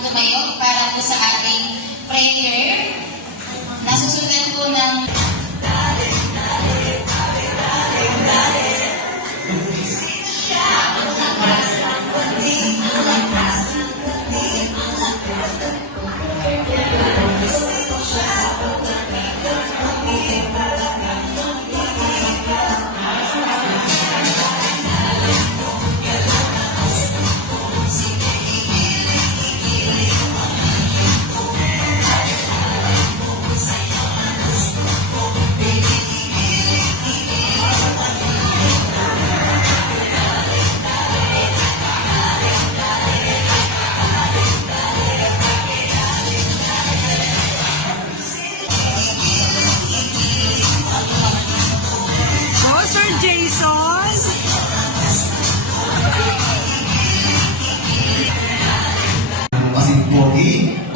Tumayo para po sa ating prayer. Nasusundan po ng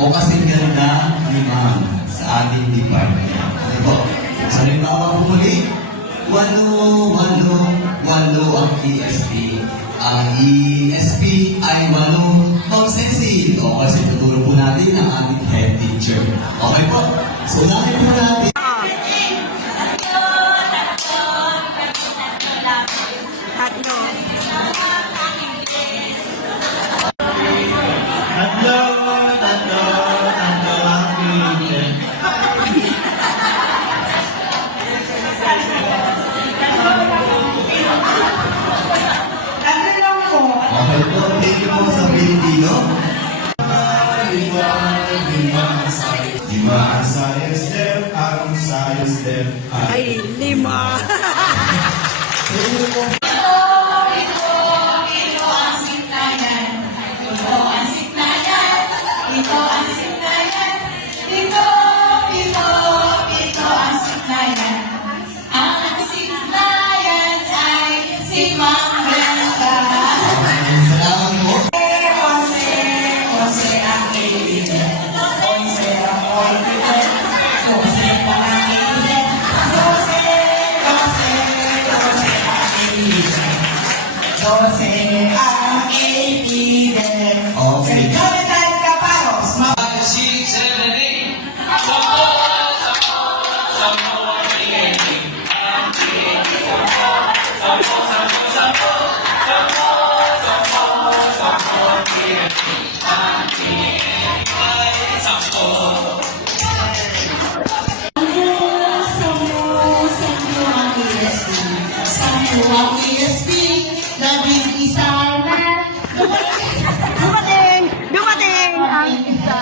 o kasi ganda ni ma'am sa ating department. Ito, sa limbawa po muli, walo ang ESP. Ang ESP ay 8 obsessive. O kasi tuturo po natin ang ating head teacher. Okay po? So, natin po natin. Ang science left, ang science left ay 5. Ito ang signayan. Ito ang signayan. Ito ang signayan. Ito ang signayan. Ang signayan ay si Ma'am Brenda. Jose ang kaibigan. Jose ang confident. Jose ang pangangailan. Jose ang kaibigan. Jose ang kaibigan. Okay. Jonathan Caparos. 6, 7, 8. ESP, labing isa na Dumating ang isa.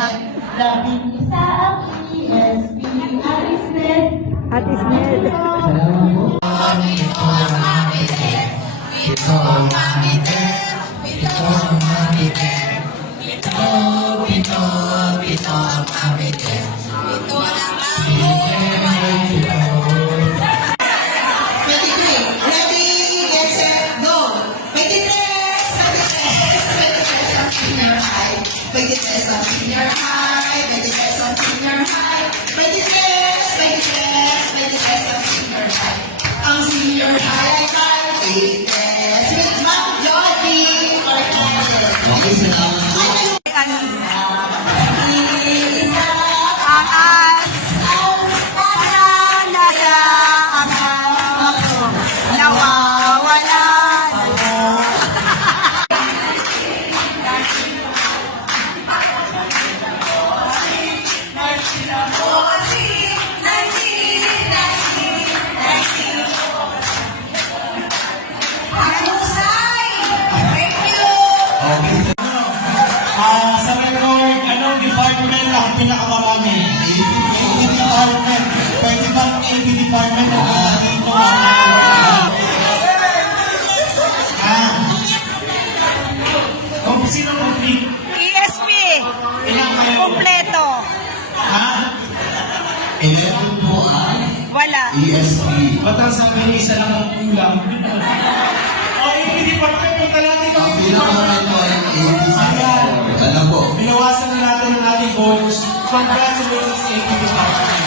labing isa ang ESP, At Isned. ang senior high ay Pagkitest with Ma'am Jody Cortez. Okay, salamat po. Sa record, anong department ang pinakamarami? AP department. Pwede bang AP department ang pinakamarami mo? Kung sino complete? ESP. Ilang kayo? Kompleto. Ha? 11 po ang Wala. ESP. Ba't ang sabi niya isa lang ang kulang? O AP department, punta natin Ang ang pinakamarami po ay Ayan. Ano po? Binawasan na natin ang ating bonus. Congratulations sa AP department.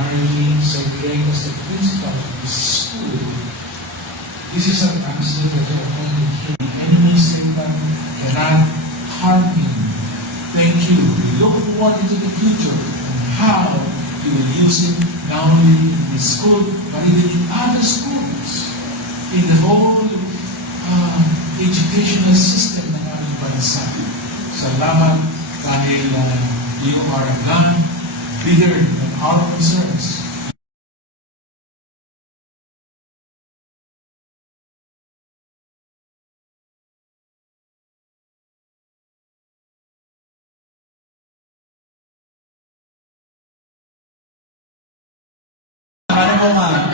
hiring Sir Greg as the principal of this school, this is an absolute opportunity. Enemy Satan cannot harm him. Thank you. We look forward into the future and how you will use it not only in this school, but even in other schools, in the whole educational system ng ating bansa. Salamat dahil you are a God bigger than our concerns. Ano mo, ma'am?